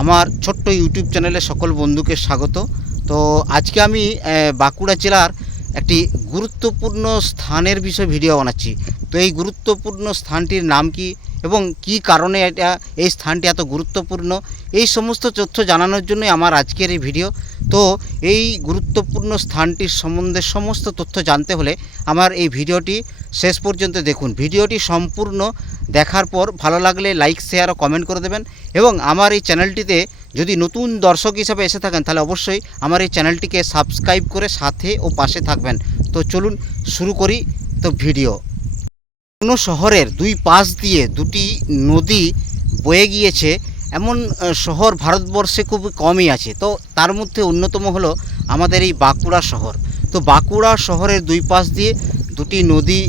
আমার ছোট্ট ইউটিউব চ্যানেলে সকল বন্ধুকে স্বাগত। তো আজকে আমি বাঁকুড়া জেলার একটি গুরুত্বপূর্ণ স্থানের বিষয়ে ভিডিও বানাচ্ছি। তো এই গুরুত্বপূর্ণ স্থানটির নাম কি এবং কি কারণে এই স্থানটি এত গুরুত্বপূর্ণ, এই সমস্ত তথ্য জানানোর জন্যই আমার আজকের এই ভিডিও। তো এই গুরুত্বপূর্ণ স্থানটির সম্বন্ধে সমস্ত তথ্য জানতে হলে আমার এই ভিডিওটি শেষ পর্যন্ত দেখুন। ভিডিওটি সম্পূর্ণ দেখার পর ভালো লাগলে লাইক, শেয়ার ও কমেন্ট করে দেবেন। এবং আমার এই চ্যানেলটিতে যদি নতুন দর্শক হিসাবে এসে থাকেন তাহলে অবশ্যই আমার এই চ্যানেলটিকে সাবস্ক্রাইব করে সাথে ও পাশে থাকবেন। তো চলুন শুরু করি তো ভিডিও। কোনো শহরের দুই পাশ দিয়ে দুটি নদী বয়ে গিয়েছে এমন শহর ভারতবর্ষে খুব কমই আছে। তো তার মধ্যে অন্যতম হলো আমাদের এই বাঁকুড়া শহর। তো বাঁকুড়া শহরের দুই পাশ দিয়ে দুটি নদী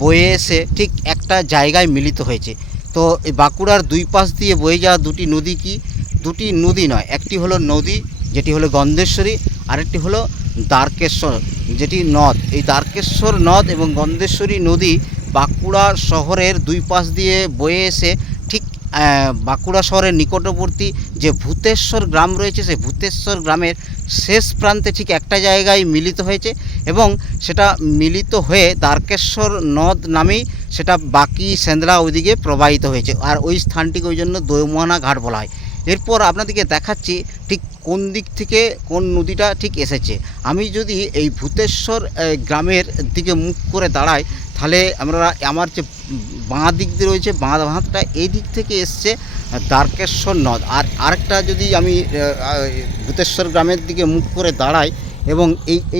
বয়ে এসে ঠিক একটা জায়গায় মিলিত হয়েছে। তো এই বাঁকুড়ার দুই পাশ দিয়ে বয়ে যাওয়া দুটি নদী কি? দুটি নদী নয়, একটি হলো নদী যেটি হলো গন্ধেশ্বরী, আরেকটি হলো দ্বারকেশ্বর যেটি নদ। এই দ্বারকেশ্বর নদ এবং গন্ধেশ্বরী নদী বাঁকুড়া শহরের দুই পাশ দিয়ে বয়ে এসে ঠিক বাঁকুড়া শহরের নিকটবর্তী যে ভূতেশ্বর গ্রাম রয়েছে সেই ভূতেশ্বর গ্রামের শেষ প্রান্তে ঠিক একটা জায়গায় মিলিত হয়েছে এবং সেটা মিলিত হয়ে দ্বারকেশ্বর নদ নামেই সেটা বাকি সেন্দ্রা ওইদিকে প্রবাহিত হয়েছে। আর ওই স্থানটিকে ওই জন্য দৈমোহনা ঘাট বলা হয়। এরপর আপনাদেরকে দেখাচ্ছি ঠিক কোন দিক থেকে কোন নদীটা ঠিক এসেছে। আমি যদি এই ভূতেশ্বর গ্রামের দিকে মুখ করে দাঁড়াই তাহলে আমার যে বাঁ দিক দিয়ে রয়েছে, বাঁ হাতটা এই দিক থেকে এসছে দ্বারকেশ্বর নদ। আর আরেকটা যদি আমি ভূতেশ্বর গ্রামের দিকে মুখ করে দাঁড়াই এবং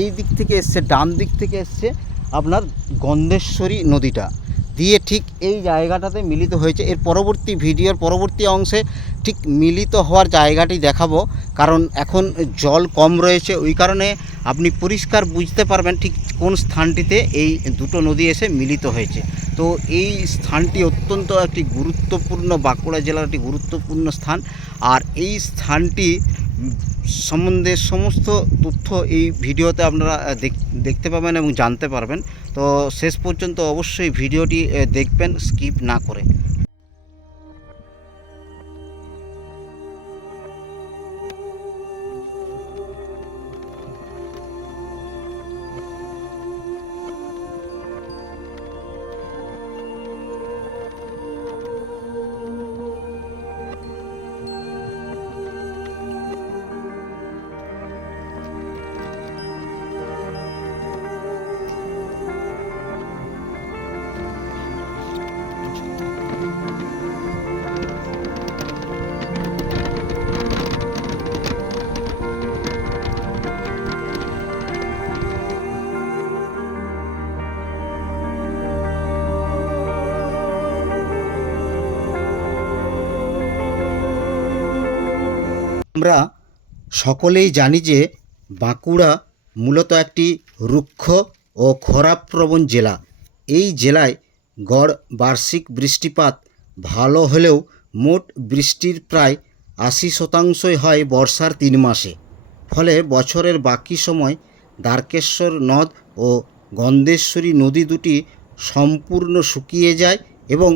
এই দিক থেকে এসছে, ডান দিক থেকে এসছে আপনার গন্ধেশ্বরী নদীটা দিয়ে ঠিক এই জায়গাটাতে মিলিত হয়েছে। এর পরবর্তী ভিডিওর পরবর্তী অংশে ঠিক মিলিত হওয়ার জায়গাটি দেখাবো, কারণ এখন জল কম রয়েছে, ওই কারণে আপনি পরিষ্কার বুঝতে পারবেন ঠিক কোন স্থানটিতে এই দুটো নদী এসে মিলিত হয়েছে। তো এই স্থানটি অত্যন্ত একটি গুরুত্বপূর্ণ, বাঁকুড়া জেলার একটি গুরুত্বপূর্ণ স্থান। আর এই স্থানটি সম্বন্ধে সমস্ত তথ্য এই ভিডিওতে আপনারা দেখতে পাবেন এবং জানতে পারবেন। তো শেষ পর্যন্ত অবশ্যই ভিডিওটি দেখবেন স্কিপ না করে। আমরা সকলেই জানি যে বাঁকুড়া মূলত একটি রুক্ষ ও খরাপ্রবণ জেলা। এই জেলায় গড় বার্ষিক বৃষ্টিপাত ভালো হলেও মোট বৃষ্টির প্রায় ৮০% হয় বর্ষার ৩ মাসে। ফলে বছরের বাকি সময় দ্বারকেশ্বর নদ ও গন্ধেশ্বরী নদী দুটি সম্পূর্ণ শুকিয়ে যায় এবং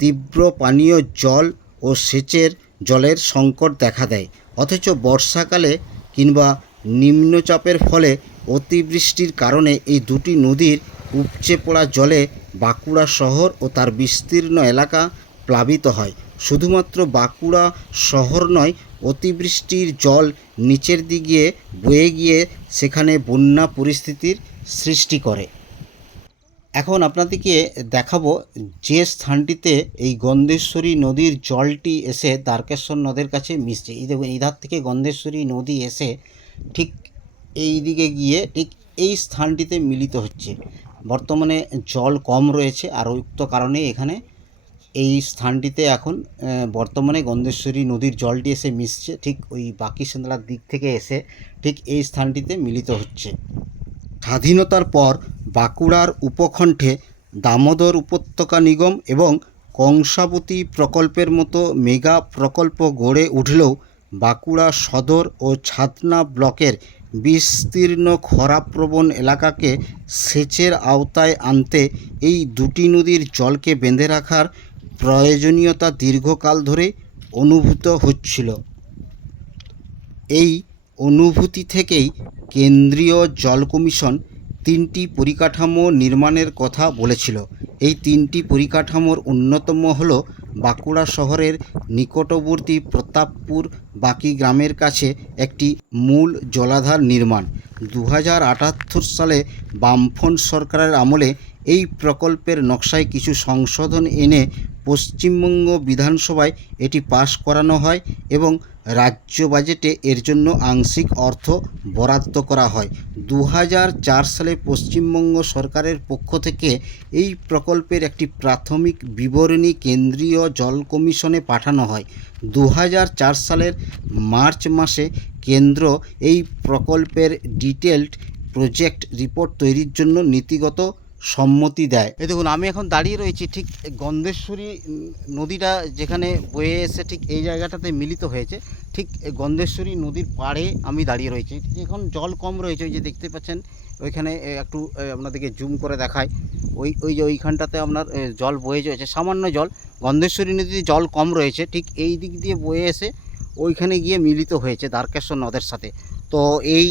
তীব্র পানীয় জল ও সেচের জলের সংকট দেখা দেয়। অথচ বর্ষাকালে কিংবা নিম্নচাপের ফলে অতিবৃষ্টির কারণে এই দুটি নদীর উপচে পড়া জলে বাঁকুড়া শহর ও তার বিস্তীর্ণ এলাকা প্লাবিত হয়। শুধুমাত্র বাঁকুড়া শহর নয়, অতিবৃষ্টির জল নিচের দিকে বয়ে গিয়ে সেখানে বন্যা পরিস্থিতির সৃষ্টি করে। এখন আপনাদেরকে দেখাবো যে স্থানটিতে এই গন্ধেশ্বরী নদীর জলটি এসে দ্বারকেশ্বর নদের কাছে মিশছে। এই দেখুন, এই ধার থেকে গন্ধেশ্বরী নদী এসে ঠিক এই দিকে গিয়ে ঠিক এই স্থানটিতে মিলিত হচ্ছে। বর্তমানে জল কম রয়েছে আর উক্ত কারণে এখানে এই স্থানটিতে এখন বর্তমানে গন্ধেশ্বরী নদীর জলটি এসে মিশছে, ঠিক ওই বাকি সেন্দ্রার দিক থেকে এসে ঠিক এই স্থানটিতে মিলিত হচ্ছে। স্বাধীনতার পর বাঁকুড়ার উপকণ্ঠে দামোদর উপত্যকা নিগম এবং কংসাবতী প্রকল্পের মতো মেগা প্রকল্প গড়ে উঠলেও বাঁকুড়া সদর ও ছাতনা ব্লকের বিস্তীর্ণ খরাপ্রবণ এলাকাকে সেচের আওতায় আনতে এই দুটি নদীর জলকে বেঁধে রাখার প্রয়োজনীয়তা দীর্ঘকাল ধরে অনুভূত হচ্ছিল। এই অনুভূতি থেকেই কেন্দ্রীয় জল কমিশন 3টি পরিকাঠামো নির্মাণের কথা বলেছিল। এই 3টি পরিকাঠামোর অন্যতম হল বাঁকুড়া শহরের নিকটবর্তী প্রতাপপুর বাকি গ্রামের কাছে একটি মূল জলাধার নির্মাণ। 2078 সালে বামফ্রন্ট সরকারের আমলে এই প্রকল্পের নকশায় কিছু সংশোধন এনে পশ্চিমবঙ্গ বিধানসভায় এটি পাস করানো হয় এবং রাজ্য বাজেটে এর জন্য আংশিক অর্থ বরাদ্দ করা হয়। 2004 সালে পশ্চিমবঙ্গ সরকারের পক্ষ থেকে এই প্রকল্পের একটি প্রাথমিক বিবরণী কেন্দ্রীয় জল কমিশনে পাঠানো হয়। 2004 সালের মার্চ মাসে কেন্দ্র এই প্রকল্পের ডিটেলড প্রজেক্ট রিপোর্ট তৈরির জন্য নীতিগত সম্মতি দেয়। এই দেখুন, আমি এখন দাঁড়িয়ে রয়েছি ঠিক গন্ধেশ্বরী নদীটা যেখানে বয়ে এসে ঠিক এই জায়গাটাতে মিলিত হয়েছে, ঠিক গন্ধেশ্বরী নদীর পাড়ে আমি দাঁড়িয়ে রয়েছি। এখন জল কম রয়েছে, ওই যে দেখতে পাচ্ছেন ওইখানে একটু আপনাদেরকে জুম করে দেখায়, ওই যে ওইখানটাতে আপনার জল বয়ে চলেছে, সামান্য জল। গন্ধেশ্বরী নদীতে জল কম রয়েছে, ঠিক এই দিক দিয়ে বয়ে এসে ওইখানে গিয়ে মিলিত হয়েছে দ্বারকেশ্বর নদের সাথে। তো এই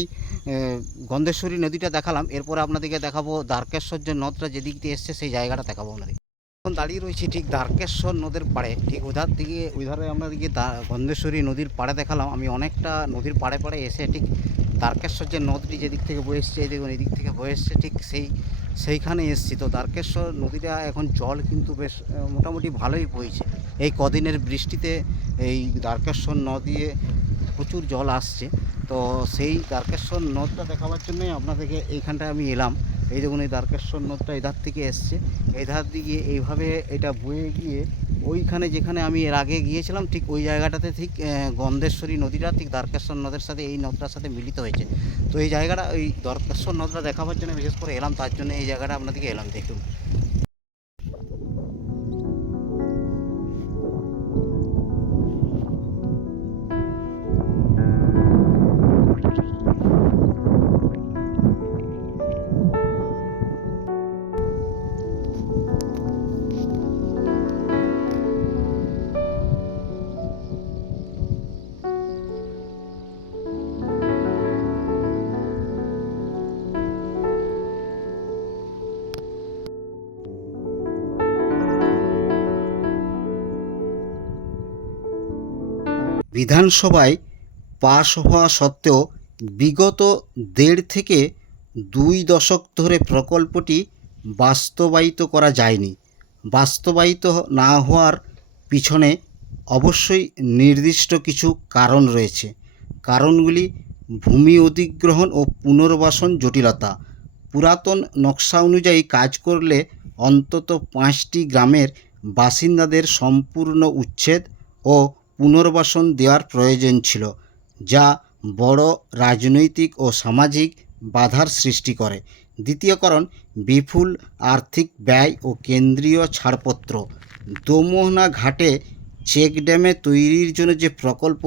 গন্ধেশ্বরী নদীটা দেখালাম, এরপরে আপনাদেরকে দেখাবো দ্বারকেশ্বর যে নদটা যেদিক দিয়ে এসছে সেই জায়গাটা দেখাবো আপনাদের। এখন দাঁড়িয়ে রয়েছি ঠিক দ্বারকেশ্বর নদের পাড়ে, ঠিক ওধার দিকে ওইধারে আপনাদেরকে গন্ধেশ্বরী নদীর পাড়ে দেখালাম। আমি অনেকটা নদীর পাড়ে পাড়ে এসে ঠিক দ্বারকেশ্বর যে নদটি যেদিক থেকে বয়ে এসছে, এই দেখুন এদিক থেকে বয়ে এসছে, ঠিক সেইখানে এসছি। তো দ্বারকেশ্বর নদীটা এখন জল কিন্তু বেশ মোটামুটি ভালোই বইছে। এই কদিনের বৃষ্টিতে এই দ্বারকেশ্বর নদীতে প্রচুর জল আসছে। তো সেই দ্বারকেশ্বর নদটা দেখাবার জন্যই আপনাদেরকে এইখানটায় আমি এলাম। এই দেখুন এই দ্বারকেশ্বর নদটা এই ধার থেকে এসছে, এই ধার দিকে এইভাবে এটা বয়ে গিয়ে ওইখানে যেখানে আমি এর আগে গিয়েছিলাম ঠিক ওই জায়গাটাতে ঠিক গন্ধেশ্বরী নদীটা ঠিক দ্বারকেশ্বর নদের সাথে এই নদটার সাথে মিলিত হয়েছে। তো এই জায়গাটা ওই দ্বারকেশ্বর নদটা দেখাবার জন্য বিশেষ করে এলাম, তার জন্য এই জায়গাটা আপনাদেরকে এলাম। দেখুন বিধানসভায় পাশ হওয়া সত্ত্বেও বিগত 1.5 থেকে 2 দশক ধরে প্রকল্পটি বাস্তবায়িত করা যায়নি। বাস্তবায়িত না হওয়ার পিছনে অবশ্যই নির্দিষ্ট কিছু কারণ রয়েছে। কারণগুলি ভূমি অধিগ্রহণ ও পুনর্বাসন জটিলতা। পুরাতন নকশা অনুযায়ী কাজ করলে অন্তত 5টি গ্রামের বাসিন্দাদের সম্পূর্ণ উচ্ছেদ ও পুনর্বাসন দেওয়ার প্রয়োজন ছিল, যা বড় রাজনৈতিক ও সামাজিক বাধার সৃষ্টি করে। দ্বিতীয় কারণ বিপুল আর্থিক ব্যয় ও কেন্দ্রীয় ছাড়পত্র। দোমোহনা ঘাটে চেক ড্যামে তৈরির জন্য যে প্রকল্প,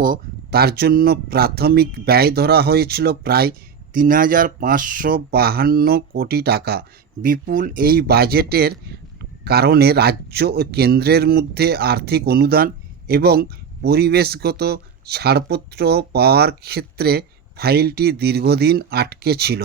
তার জন্য প্রাথমিক ব্যয় ধরা হয়েছিল প্রায় 3,552 কোটি টাকা। বিপুল এই বাজেটের কারণে রাজ্য ও কেন্দ্রের মধ্যে আর্থিক অনুদান এবং পরিবেশগত ছাড়পত্র পাওয়ার ক্ষেত্রে ফাইলটি দীর্ঘদিন আটকে ছিল।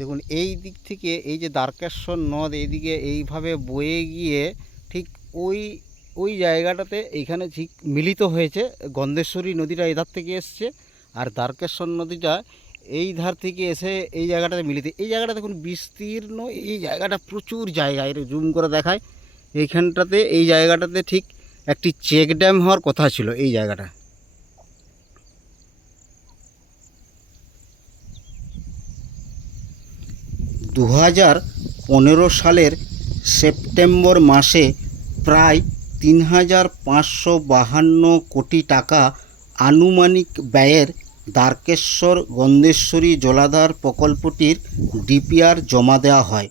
দেখুন এই দিক থেকে এই যে দ্বারকেশ্বর নদ এইদিকে এইভাবে বয়ে গিয়ে ঠিক ওই জায়গাটাতে এইখানে ঠিক মিলিত হয়েছে। গন্ধেশ্বরী নদীটা এই ধার থেকে এসছে, আর দ্বারকেশ্বর নদীটা এই ধার থেকে এসে এই জায়গাটাতে মিলিত। এই জায়গাটা দেখুন বিস্তীর্ণ, এই জায়গাটা প্রচুর জায়গা, এটা জুম করে দেখায়। এইখানটাতে এই জায়গাটাতে ঠিক একটি চেক ড্যাম হওয়ার কথা ছিল এই জায়গাটা। 2015 সালের সেপ্টেম্বর মাসে প্রায় 3,552 কোটি টাকা আনুমানিক ব্যয়ের দ্বারকেশ্বর গন্ধেশ্বরী জলাধার প্রকল্পটির ডিপিআর জমা দেওয়া হয়।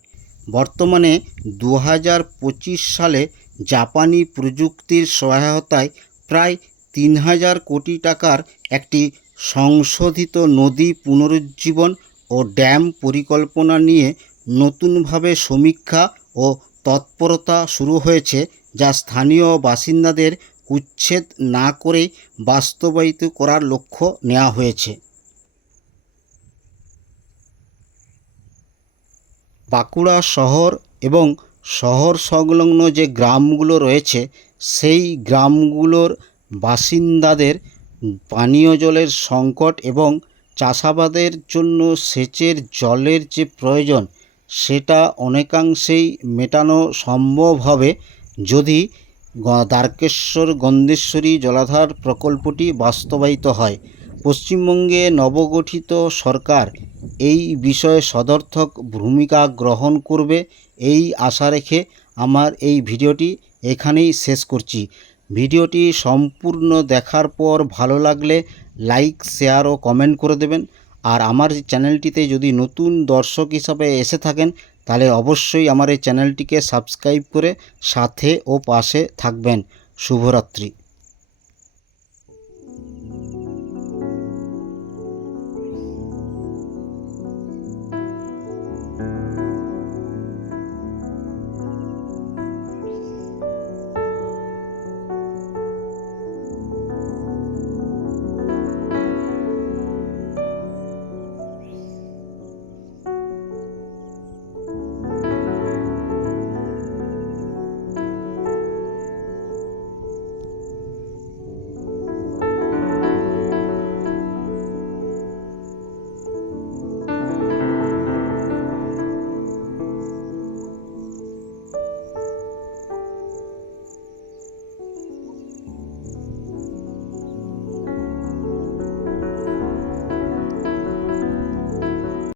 বর্তমানে 2025 সালে জাপানি প্রযুক্তির সহায়তায় প্রায় 3,000 কোটি টাকার একটি সংশোধিত নদী পুনরুজ্জীবন ও ড্যাম পরিকল্পনা নিয়ে নতুনভাবে সমীক্ষা ও তৎপরতা শুরু হয়েছে, যা স্থানীয় বাসিন্দাদের উচ্ছেদ না করে বাস্তবায়িত করার লক্ষ্য নেওয়া হয়েছে। বাঁকুড়া শহর এবং শহর সংলগ্ন যে গ্রামগুলো রয়েছে সেই গ্রামগুলোর বাসিন্দাদের পানীয় জলের সংকট এবং চাষাবাদের জন্য সেচের জলের যে প্রয়োজন সেটা অনেকাংশেই মেটানো সম্ভব হবে যদি দ্বারকেশ্বর গন্ধেশ্বরী জলাধার প্রকল্পটি বাস্তবায়িত হয়। পশ্চিমবঙ্গে নবগঠিত সরকার এই বিষয়ে সদর্থক ভূমিকা গ্রহণ করবে এই আশা রেখে আমার এই ভিডিওটি এখানেই শেষ করছি। ভিডিওটি সম্পূর্ণ দেখার পর ভালো লাগলে লাইক, শেয়ার ও কমেন্ট করে দেবেন। আর আমার চ্যানেলটিতে যদি নতুন দর্শক হিসাবে এসে থাকেন তাহলে অবশ্যই আমার এই চ্যানেলটিকে সাবস্ক্রাইব করে সাথে ও পাশে থাকবেন। শুভরাত্রি।